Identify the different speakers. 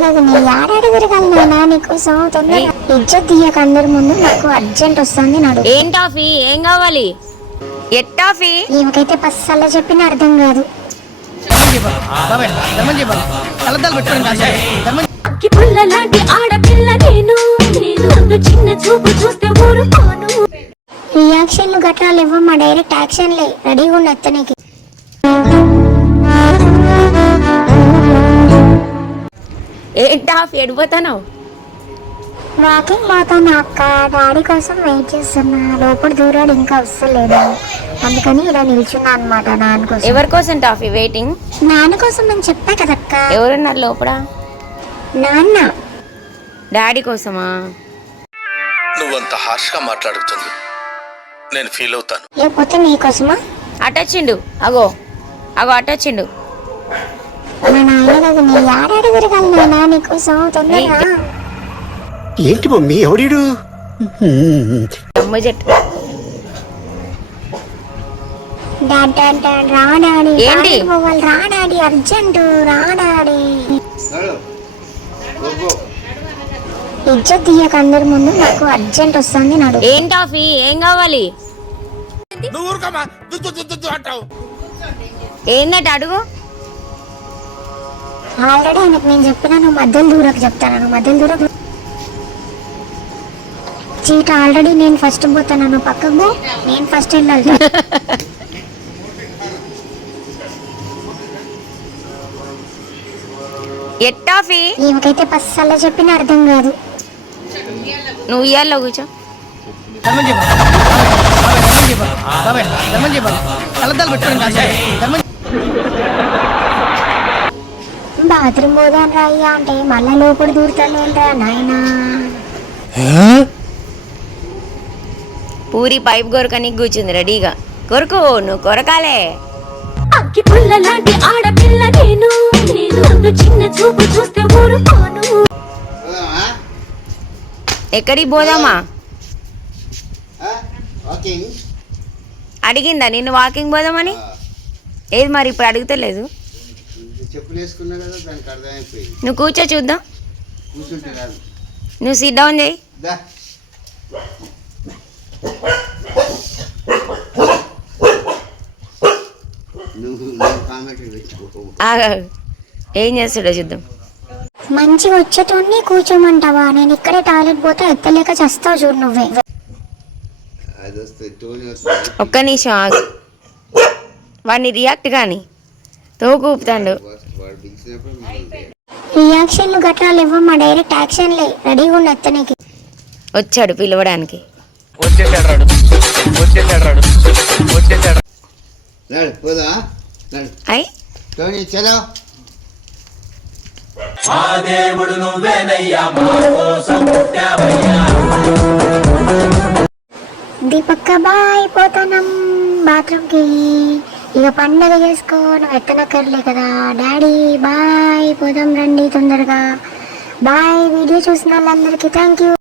Speaker 1: నాయనది నీ ఏడాది తిరగాలి నాన్న నీకోసం తొందరగా ఇజ్జత్ తీయక అందరి ముందు నాకు అర్జెంట్ వస్తుంది నాడు.
Speaker 2: ఏం టాఫీ ఏం కావాలి? ఎట్టాఫీ
Speaker 1: ఈమెకైతే పస్సల్లా చెప్పిన అర్థం కాదు. రియాక్షన్లు గట్రాలు ఇవ్వమ్మా, డైరెక్ట్ యాక్షన్లే. రెడీగా ఉండి అత్తనికి.
Speaker 2: ఏంటాఫీ ఎడిపోతావు?
Speaker 1: వాకింగ్ పోతాను అక్క. డాడీ కోసం వెయిట్ చేస్తున్నా. లోపల దూరాడు ఇంకా వస్తలేడు, అందుకని ఇలా నిల్చున్నా అనమాట. నాన్న కోసం.
Speaker 2: ఎవరి కోసం టాఫీ వెయిటింగ్?
Speaker 1: నాన్న కోసం నేను చెప్పా కదక్క.
Speaker 2: ఎవరున్నారు లోపల?
Speaker 1: నాన్న.
Speaker 2: డాడీ కోసమా?
Speaker 3: నువ్వంత హార్ష్గా మాట్లాడుతుంది నేను ఫీల్ అవుతాను.
Speaker 1: లేకపోతే నీకోసమా?
Speaker 2: అటొచ్చిండు, అగో అగో అటొచ్చిండు.
Speaker 1: మా నాయనది నీ ఏడాది తిరగాలి నాన్న నీకోసం తొందరగా.
Speaker 4: ఏంటి మమ్మీ ఎవడీడు?
Speaker 2: అమ్మ చెట్టు
Speaker 1: రా డాడీ.
Speaker 2: ఏంటి?
Speaker 1: పోవాలి రా డాడీ, అర్జెంట్ రా డాడీ. ఇజ్జత్ తీయక అందరి ముందు నాకు అర్జెంట్ వస్తుంది నాడు.
Speaker 2: ఏం టాఫీ ఏం కావాలి? ఏందట అడుగు.
Speaker 1: ఆల్రెడీ ఆయనకు నేను చెప్పినా నువ్వు మధ్యలో దూరకు చెప్తాను. నువ్వు మధ్యలో దూరకు చీట. ఆల్రెడీ నేను ఫస్ట్ పోతాను, నువ్వు పక్కకు. నేను ఫస్ట్ వెళ్ళాలి.
Speaker 2: ఎట్టాఫీ
Speaker 1: ఈమెకైతే పస్సల్లా చెప్పిన అర్థం కాదు.
Speaker 2: నువ్వు ఇయ్యాల్లో కూర్చో. బాత్రూమ్ పోదాను రాయ్యా అంటే మళ్ళా లోపల దూరుతానేంట్రా నాయనా. పూరి పైప్ కొరకనికి కూర్చుంది రెడీగా. కొరకు నువ్వు కొరకాలే.
Speaker 5: అక్కి పుల్ల లాంటి ఆడపిల్ల నేను, చిన్న చూపు చూస్తే ఊరుకోను.
Speaker 2: ఎక్కడికి పోదామా? అడిగిందా నిన్ను వాకింగ్ పోదామని? ఏది మరి ఇప్పుడు అడుగుతలేదు. నువ్వు కూర్చో చూద్దాం. నువ్వు సిట్ డౌన్ చేయి. ఏం చేస్తాడో చూద్దాం.
Speaker 1: మంచిగా వచ్చేటోన్ని కూర్చోమంటావా? నేను ఇక్కడే టాయిలెట్ పోతే ఎత్తలేక చేస్తావు చూడు నువ్వే.
Speaker 2: ఒక్క నిమిషం ఆగు. వాడిని రియాక్ట్ కానీ తోకు ఊపుతాడు.
Speaker 1: రియాక్షన్లు గట్రాలు ఇవ్వమ్మా, డైరెక్ట్ యాక్షన్లే. రెడీగా ఉండి అత్తనికి.
Speaker 2: వచ్చాడు పిలవడానికి. అయ్
Speaker 1: దీపక్క బాయ్, పోతానం బాత్రూమ్ కి. ఇక పండగ చేసుకో, నువ్వు ఎత్తనక్కర్లే కదా. డాడీ బాయ్, పోదాం రండి తొందరగా. బాయ్. వీడియో చూసిన వాళ్ళందరికీ థ్యాంక్ యూ.